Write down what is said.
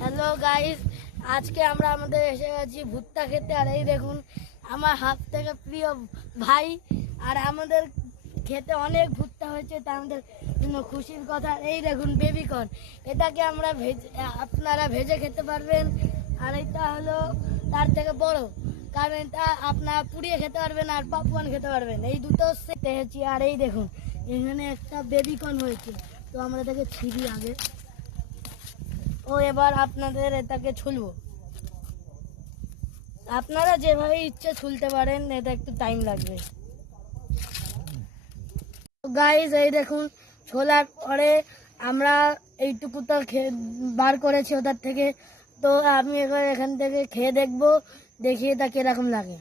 Hello guys, আজকে আমরা আমাদের এসে গেছি ভুট্টা খেতে। আর এই দেখুন আমার হাত থেকে প্রিয় ভাই, আর আমাদের খেতে অনেক ভুট্টা হয়েছে, তাই আমাদের জন্য খুশির কথা। এই দেখুন বেবিকর্ন, এটাকে আমরা আপনারা ভেজে খেতে পারবেন। আর এটা হলো তার থেকে বড়, কারণ এটা আপনারা পুড়িয়ে খেতে পারবেন আর পপকর্ন খেতে পারবেন, এই দুটো খেয়েছি। আর এই দেখুন এখানে একটা বেবিকর্ন হয়েছে, তো আমরা এটাকে ছিঁড়ি আগে। ও এবার আপনাদের এটাকে ছুলবো, আপনারা যেভাবে ইচ্ছে ছুলতে পারেন, এটা একটু টাইম লাগবে। গাইস এই দেখুন ছোলার পরে আমরা এইটুকুটা বার করেছি ওটার থেকে। তো আমি এবার এখান থেকে খেয়ে দেখবো, দেখি এটা কিরকম লাগে।